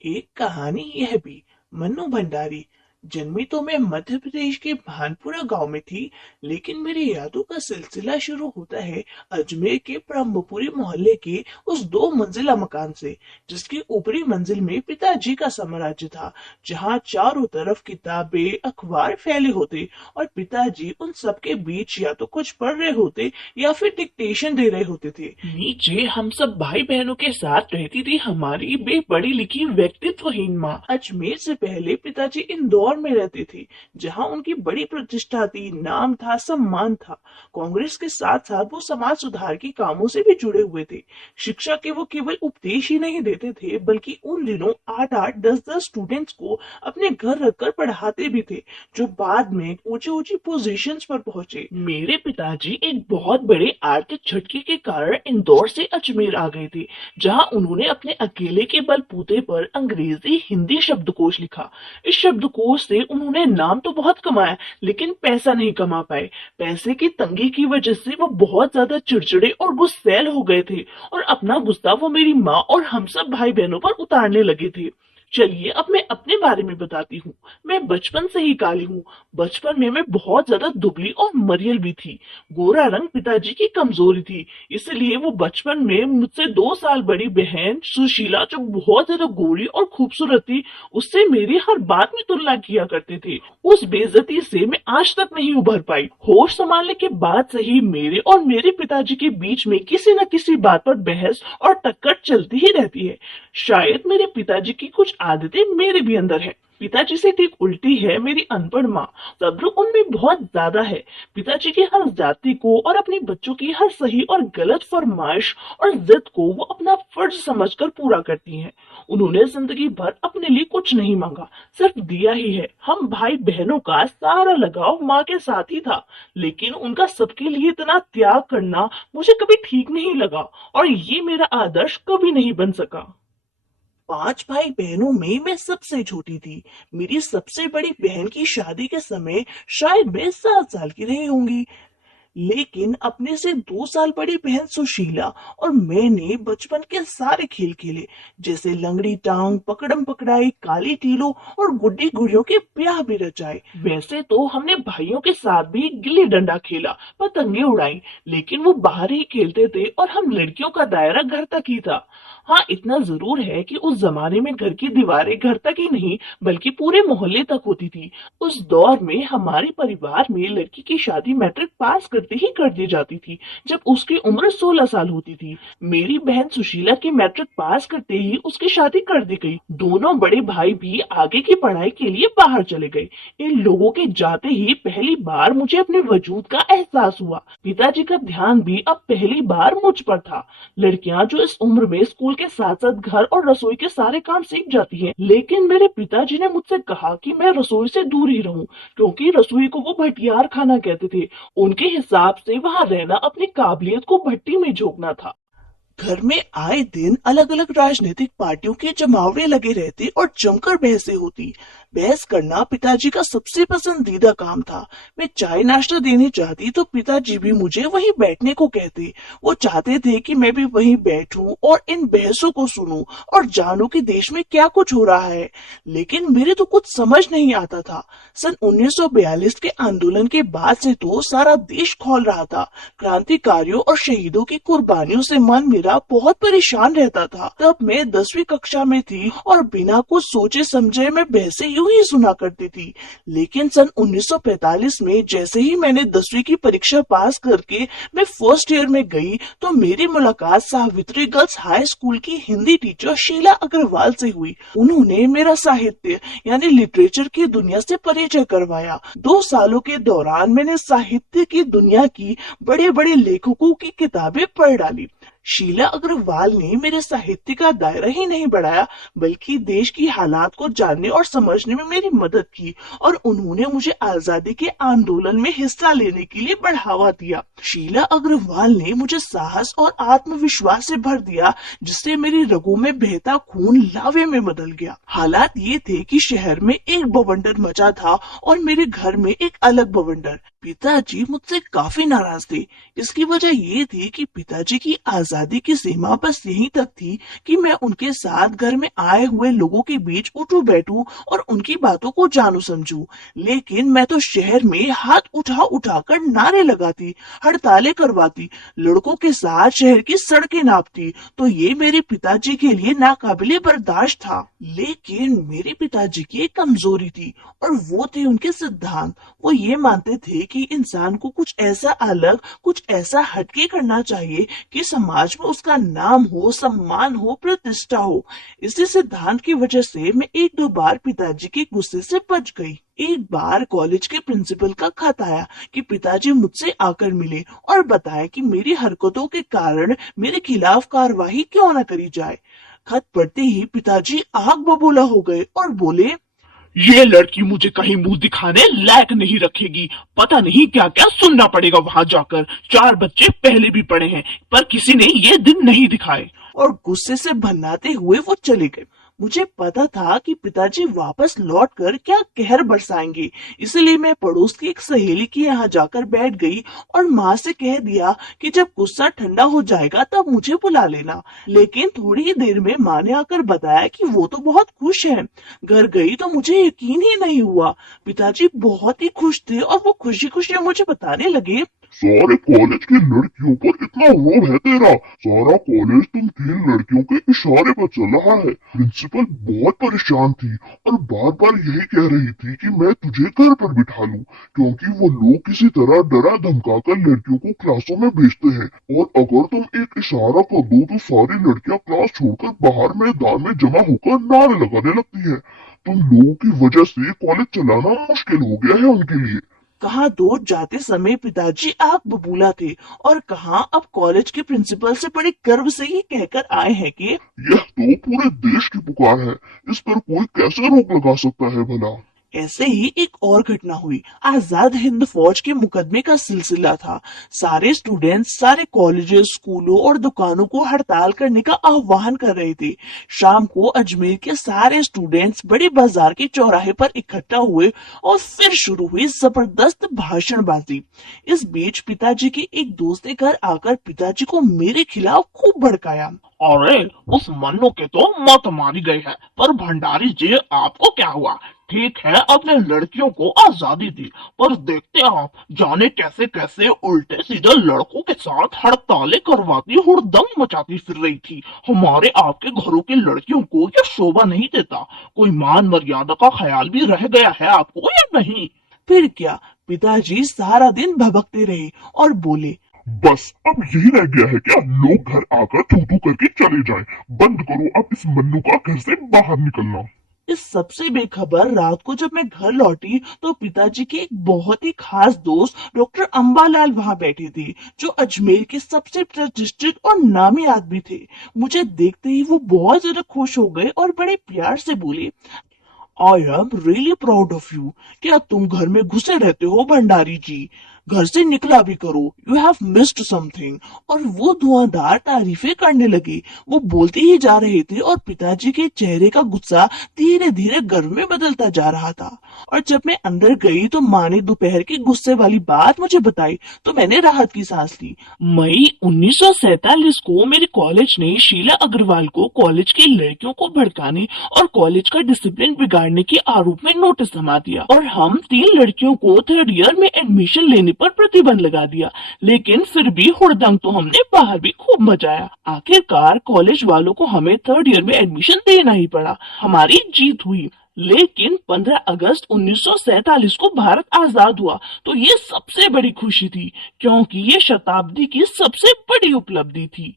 एक कहानी यह भी। मन्नू भंडारी। जन्मी तो मैं मध्य प्रदेश के भानपुरा गांव में थी, लेकिन मेरी यादों का सिलसिला शुरू होता है अजमेर के ब्रह्मपुरी मोहल्ले के उस 2 मंजिला मकान से, जिसकी ऊपरी मंजिल में पिताजी का साम्राज्य था, जहां चारों तरफ किताबें अखबार फैले होते और पिताजी उन सबके बीच या तो कुछ पढ़ रहे होते या फिर डिक्टेशन दे रहे होते थे। नीचे हम सब भाई बहनों के साथ रहती थी हमारी बे पढ़ी लिखी व्यक्तित्वहीन माँ। अजमेर से पहले पिताजी इंदौर में रहते थे, जहां उनकी बड़ी प्रतिष्ठा थी, नाम था, सम्मान था। कांग्रेस के साथ साथ वो समाज सुधार के कामों से भी जुड़े हुए थे। शिक्षा के वो केवल उपदेश ही नहीं देते थे, बल्कि उन दिनों 8-8, 10-10 स्टूडेंट्स को अपने घर रखकर पढ़ाते भी थे, जो बाद में ऊंची ऊंची पोजीशंस पर पहुंचे। मेरे पिताजी एक बहुत बड़े आर्थिक झटके के कारण इंदौर से अजमेर आ गए थे, जहां उन्होंने अपने अकेले के बलबूते पर अंग्रेजी हिंदी शब्दकोश लिखा। इस शब्दकोश से उन्होंने नाम तो बहुत कमाया, लेकिन पैसा नहीं कमा पाए। पैसे की तंगी की वजह से वो बहुत ज्यादा चिड़चिड़े और गुस्सैल हो गए थे, और अपना गुस्सा वो मेरी माँ और हम सब भाई बहनों पर उतारने लगे थे। चलिए अब मैं अपने बारे में बताती हूँ। मैं बचपन से ही काली हूँ। बचपन में मैं बहुत ज्यादा दुबली और मरियल भी थी। गोरा रंग पिताजी की कमजोरी थी, इसलिए वो बचपन में मुझसे 2 साल बड़ी बहन सुशीला, जो बहुत ज्यादा गोरी और खूबसूरत थी, उससे मेरी हर बात में तुलना किया करते थे। उस बेइज्जती से मैं आज तक नहीं उभर पाई। होश संभालने के बाद से ही मेरे और मेरे पिताजी के बीच में किसी न किसी बात पर बहस और टक्कर चलती ही रहती है। शायद मेरे पिताजी की कुछ आदतें मेरे भी अंदर है। पिताजी से ठीक उल्टी है मेरी अनपढ़ माँ। सब्र उनमें बहुत ज्यादा है। पिताजी की हर जाति को और अपने बच्चों की हर सही और गलत फरमाइश और जिद को वो अपना फर्ज समझकर पूरा करती हैं। उन्होंने जिंदगी भर अपने लिए कुछ नहीं मांगा, सिर्फ दिया ही है। हम भाई बहनों का सारा लगाव माँ के साथ ही था, लेकिन उनका सबके लिए इतना त्याग करना मुझे कभी ठीक नहीं लगा, और ये मेरा आदर्श कभी नहीं बन सका। 5 भाई बहनों में मैं सबसे छोटी थी। मेरी सबसे बड़ी बहन की शादी के समय शायद मैं 7 साल की रही होंगी, लेकिन अपने से 2 साल बड़ी बहन सुशीला और मैंने बचपन के सारे खेल खेले, जैसे लंगड़ी टांग, पकड़म पकड़ाई, काली टीलो और गुड्डी गुड़ियों के ब्याह भी रचाए। वैसे तो हमने भाइयों के साथ भी गिल्ली डंडा खेला, पतंगे उड़ाई, लेकिन वो बाहर ही खेलते थे और हम लड़कियों का दायरा घर तक ही था। हाँ, इतना जरूर है कि उस जमाने में घर की दीवारें घर तक ही नहीं बल्कि पूरे मोहल्ले तक होती थी। उस दौर में हमारे परिवार में लड़की की शादी मैट्रिक पास करते ही कर दी जाती थी, जब उसकी उम्र 16 साल होती थी। मेरी बहन सुशीला की मैट्रिक पास करते ही उसकी शादी कर दी गई। दोनों बड़े भाई भी आगे की पढ़ाई के लिए बाहर चले गए। इन लोगों के जाते ही पहली बार मुझे अपने वजूद का एहसास हुआ। पिताजी का ध्यान भी अब पहली बार मुझ पर था। लड़कियां जो इस उम्र में स्कूल के साथ साथ घर और रसोई के सारे काम सीख जाती हैं, लेकिन मेरे पिताजी ने मुझसे कहा कि मैं रसोई से दूर ही रहूं, क्योंकि रसोई को वो भटियार खाना कहते थे। उनके हिसाब से वहां रहना अपनी काबिलियत को भट्टी में झोंकना था। घर में आए दिन अलग अलग राजनीतिक पार्टियों के जमावड़े लगे रहते और जमकर बहसें होती। बहस करना पिताजी का सबसे पसंदीदा काम था। मैं चाय नाश्ता देने जाती तो पिताजी भी मुझे वहीं बैठने को कहते। वो चाहते थे कि मैं भी वहीं बैठूं और इन बहसों को सुनूं और जानूं कि देश में क्या कुछ हो रहा है, लेकिन मेरे तो कुछ समझ नहीं आता था। सन 1942 के आंदोलन के बाद से तो सारा देश खौल रहा था। क्रांतिकारियों और शहीदों की कुर्बानियों से मन मेरा बहुत परेशान रहता था। तब मैं 10वीं कक्षा में थी और बिना कुछ सोचे समझे मैं बहसें यूं ही सुना करती थी। लेकिन सन 1945 में जैसे ही मैंने 10वीं की परीक्षा पास करके मैं फर्स्ट ईयर में गई, तो मेरी मुलाकात सावित्री गर्ल्स हाई स्कूल की हिंदी टीचर शीला अग्रवाल से हुई। उन्होंने मेरा साहित्य यानी लिटरेचर की दुनिया से परिचय करवाया। 2 सालों के दौरान मैंने साहित्य की दुनिया की बड़े बड़े लेखकों की किताबें पढ़ डाली। शीला अग्रवाल ने मेरे साहित्य का दायरा ही नहीं बढ़ाया, बल्कि देश की हालात को जानने और समझने में मेरी मदद की, और उन्होंने मुझे आजादी के आंदोलन में हिस्सा लेने के लिए बढ़ावा दिया। शीला अग्रवाल ने मुझे साहस और आत्मविश्वास से भर दिया, जिससे मेरी रगों में बहता खून लावे में बदल गया। हालात ये थे कि शहर में एक बवंडर मचा था और मेरे घर में एक अलग बवंडर। पिताजी मुझसे काफी नाराज थे। इसकी वजह ये थी कि पिताजी की आजादी की सीमा बस यहीं तक थी कि मैं उनके साथ घर में आए हुए लोगों के बीच उठूं बैठूं और उनकी बातों को जानूं समझूं। लेकिन मैं तो शहर में हाथ उठा उठाकर नारे लगाती, हड़तालें करवाती, लड़कों के साथ शहर की सड़कें नापती। तो ये मेरे पिताजी के लिए नाकाबिले बर्दाश्त था। लेकिन मेरे पिताजी की एक कमजोरी थी और वो थे उनके सिद्धांत। वो ये मानते थे कि इंसान को कुछ ऐसा अलग, कुछ ऐसा हटके करना चाहिए कि समाज में उसका नाम हो, सम्मान हो, प्रतिष्ठा हो। इसी सिद्धांत की वजह से मैं एक दो बार पिताजी के गुस्से से बच गई। एक बार कॉलेज के प्रिंसिपल का खत आया कि पिताजी मुझसे आकर मिले और बताया कि मेरी हरकतों के कारण मेरे खिलाफ कार्रवाई क्यों न करी जाए। खत पढ़ते ही पिताजी आग बबूला हो गए और बोले, ये लड़की मुझे कहीं मुंह दिखाने लायक नहीं रखेगी। पता नहीं क्या क्या सुनना पड़ेगा वहां जाकर। 4 बच्चे पहले भी पढ़े हैं पर किसी ने ये दिन नहीं दिखाए। और गुस्से से भन्नाते हुए वो चले गए। मुझे पता था कि पिताजी वापस लौटकर क्या कहर बरसाएंगे, इसलिए मैं पड़ोस की एक सहेली के यहाँ जाकर बैठ गई और माँ से कह दिया कि जब गुस्सा ठंडा हो जाएगा तब मुझे बुला लेना। लेकिन थोड़ी ही देर में माँ ने आकर बताया कि वो तो बहुत खुश है। घर गई तो मुझे यकीन ही नहीं हुआ। पिताजी बहुत ही खुश थे और वो खुशी खुशी मुझे बताने लगे, सारे कॉलेज की लड़कियों पर इतना रोब है तेरा। सारा कॉलेज तुम 3 लड़कियों के इशारे पर चल रहा है। प्रिंसिपल बहुत परेशान थी और बार बार यही कह रही थी कि मैं तुझे घर पर बिठा लूं, क्योंकि वो लोग किसी तरह डरा धमका कर लड़कियों को क्लासों में भेजते हैं और अगर तुम एक इशारा कर दो तो सारी लड़कियां क्लास छोड़कर बाहर मैदान में जमा होकर नारे लगाने लगती है। तुम लोगों की वजह से कॉलेज चलाना मुश्किल हो गया है उनके लिए। कहाँ दूर जाते समय पिताजी आग बबूला थे और कहाँ अब कॉलेज के प्रिंसिपल से बड़े गर्व से ही कहकर आए हैं कि यह तो पूरे देश की पुकार है। इस पर कोई कैसे रोक लगा सकता है भला। ऐसे ही एक और घटना हुई। आजाद हिंद फौज के मुकदमे का सिलसिला था। सारे स्टूडेंट्स सारे कॉलेजेस, स्कूलों और दुकानों को हड़ताल करने का आह्वान कर रहे थे। शाम को अजमेर के सारे स्टूडेंट्स बड़े बाजार के चौराहे पर इकट्ठा हुए और फिर शुरू हुई जबरदस्त भाषणबाजी। इस बीच पिताजी के एक दोस्त ने घर आकर पिताजी को मेरे खिलाफ खूब भड़काया। अरे उस मन्नू के तो मौत मारी गई है, पर भंडारी जी आपको क्या हुआ? ठीक है आपने लड़कियों को आजादी दी, पर देखते आप जाने कैसे कैसे उल्टे सीधे लड़कों के साथ हड़तालें करवाती हुड़दंग मचाती फिर रही थी। हमारे आपके घरों की लड़कियों को यह शोभा नहीं देता। कोई मान मर्यादा का ख्याल भी रह गया है आपको या नहीं? फिर क्या, पिताजी सारा दिन भभकते रहे और बोले, बस अब यही रह गया है क्या? लोग घर आकर थू थू करके चले जाएं। बंद करो अब इस मन्नू का घर से बाहर निकलना। इस सबसे बेखबर रात को जब मैं घर लौटी तो पिताजी के एक बहुत ही खास दोस्त डॉक्टर अंबालाल वहां बैठे थे, जो अजमेर के सबसे प्रतिष्ठित और नामी आदमी थे। मुझे देखते ही वो बहुत ज्यादा खुश हो गए और बड़े प्यार से बोले, I am really proud of you. क्या तुम घर में घुसे रहते हो भंडारी जी? घर से निकला भी करो, यू हैव मिस्ड समथिंग। और वो धुआंधार तारीफें करने लगे। वो बोलते ही जा रहे थे और पिताजी के चेहरे का गुस्सा धीरे धीरे गर्व में बदलता जा रहा था। और जब मैं अंदर गई तो माँ ने दोपहर की गुस्से वाली बात मुझे बताई तो मैंने राहत की सांस ली। मई 1947 को मेरे कॉलेज ने शीला अग्रवाल को कॉलेज की लड़कियों को भड़काने और कॉलेज का डिसिप्लिन बिगाड़ने के आरोप में नोटिस थमा दिया और हम 3 लड़कियों को 3rd ईयर में एडमिशन लेने पर प्रतिबंध लगा दिया। लेकिन फिर भी हुड़दंग तो हमने बाहर भी खूब मचाया। आखिरकार कॉलेज वालों को हमें 3rd ईयर में एडमिशन देना ही पड़ा। हमारी जीत हुई। लेकिन 15 अगस्त 1947 को भारत आजाद हुआ तो ये सबसे बड़ी खुशी थी, क्योंकि ये शताब्दी की सबसे बड़ी उपलब्धि थी।